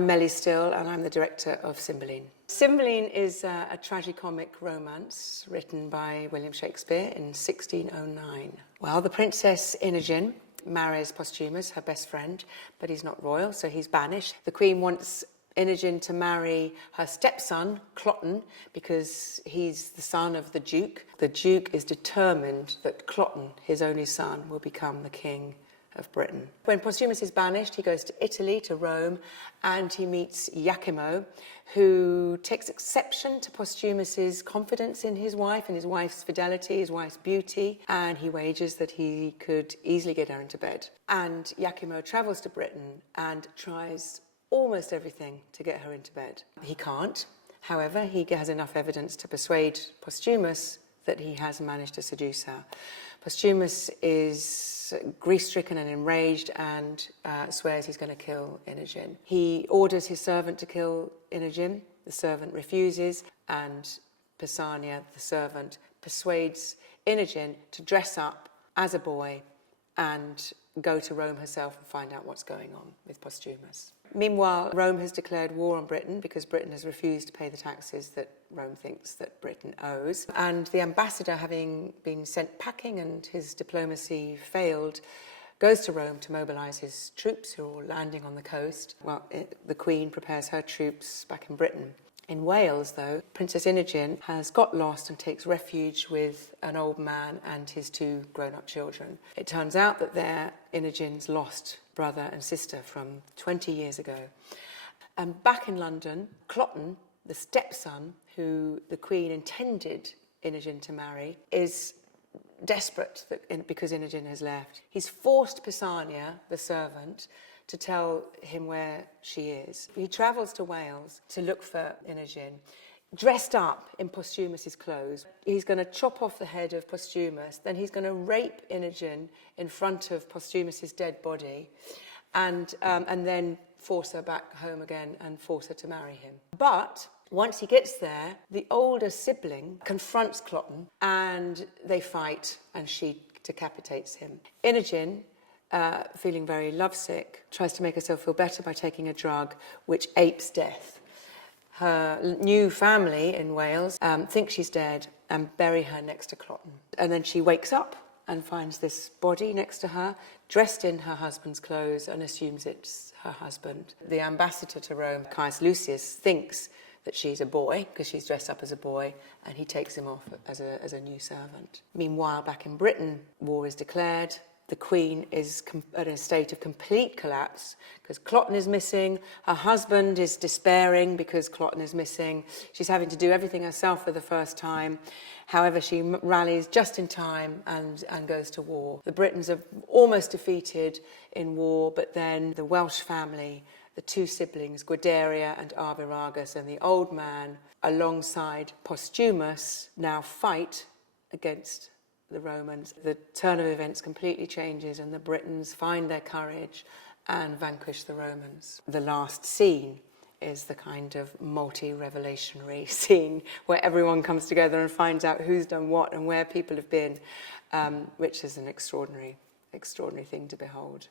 I'm Melly Still, and I'm the director of Cymbeline. Cymbeline is a tragicomic romance written by William Shakespeare in 1609. Well, the Princess Imogen marries Posthumus, her best friend, but he's not royal, so he's banished. The Queen wants Imogen to marry her stepson, Cloten, because he's the son of the Duke. The Duke is determined that Cloten, his only son, will become the king of Britain. When Posthumus is banished, he goes to Italy, to Rome, and he meets Iachimo, who takes exception to Posthumus's confidence in his wife and his wife's fidelity, his wife's beauty, and he wagers that he could easily get her into bed. And Iachimo travels to Britain and tries almost everything to get her into bed. He can't. However, he has enough evidence to persuade Posthumus that he has managed to seduce her. Posthumus is grief-stricken and enraged and swears he's going to kill Imogen. He orders his servant to kill Imogen. The servant refuses, and Pausania, the servant, persuades Imogen to dress up as a boy and go to Rome herself and find out what's going on with Posthumus. Meanwhile, Rome has declared war on Britain because Britain has refused to pay the taxes that Rome thinks that Britain owes. And the ambassador, having been sent packing and his diplomacy failed, goes to Rome to mobilise his troops who are all landing on the coast. Well, the Queen prepares her troops back in Britain. In Wales, though, Princess Imogen has got lost and takes refuge with an old man and his two grown-up children. It turns out that they're Imogen's lost brother and sister from 20 years ago. And back in London, Cloten, the stepson who the Queen intended Imogen to marry, is desperate because Imogen has left. He's forced Pausania, the servant, to tell him where she is. He travels to Wales to look for Imogen, dressed up in Posthumus's clothes. He's going to chop off the head of Posthumus, then he's going to rape Imogen in front of Posthumus's dead body, and then force her back home again and force her to marry him. But once he gets there, the older sibling confronts Cloten and they fight and she decapitates him. Imogen, feeling very lovesick, tries to make herself feel better by taking a drug which apes death. Her new family in Wales think she's dead and bury her next to Cloten. And then she wakes up and finds this body next to her, dressed in her husband's clothes, and assumes it's her husband. The ambassador to Rome, Caius Lucius, thinks that she's a boy because she's dressed up as a boy, and he takes him off as a new servant. Meanwhile, back in Britain, war is declared. The Queen is in a state of complete collapse because Cloten is missing. Her husband is despairing because Cloten is missing. She's having to do everything herself for the first time. However, she rallies just in time and goes to war. The Britons are almost defeated in war, but then the Welsh family, the two siblings, Guideria and Arviragus, and the old man, alongside Posthumus, now fight against the Romans. The turn of events completely changes and the Britons find their courage and vanquish the Romans. The last scene is the kind of multi-revelationary scene where everyone comes together and finds out who's done what and where people have been, which is an extraordinary thing to behold.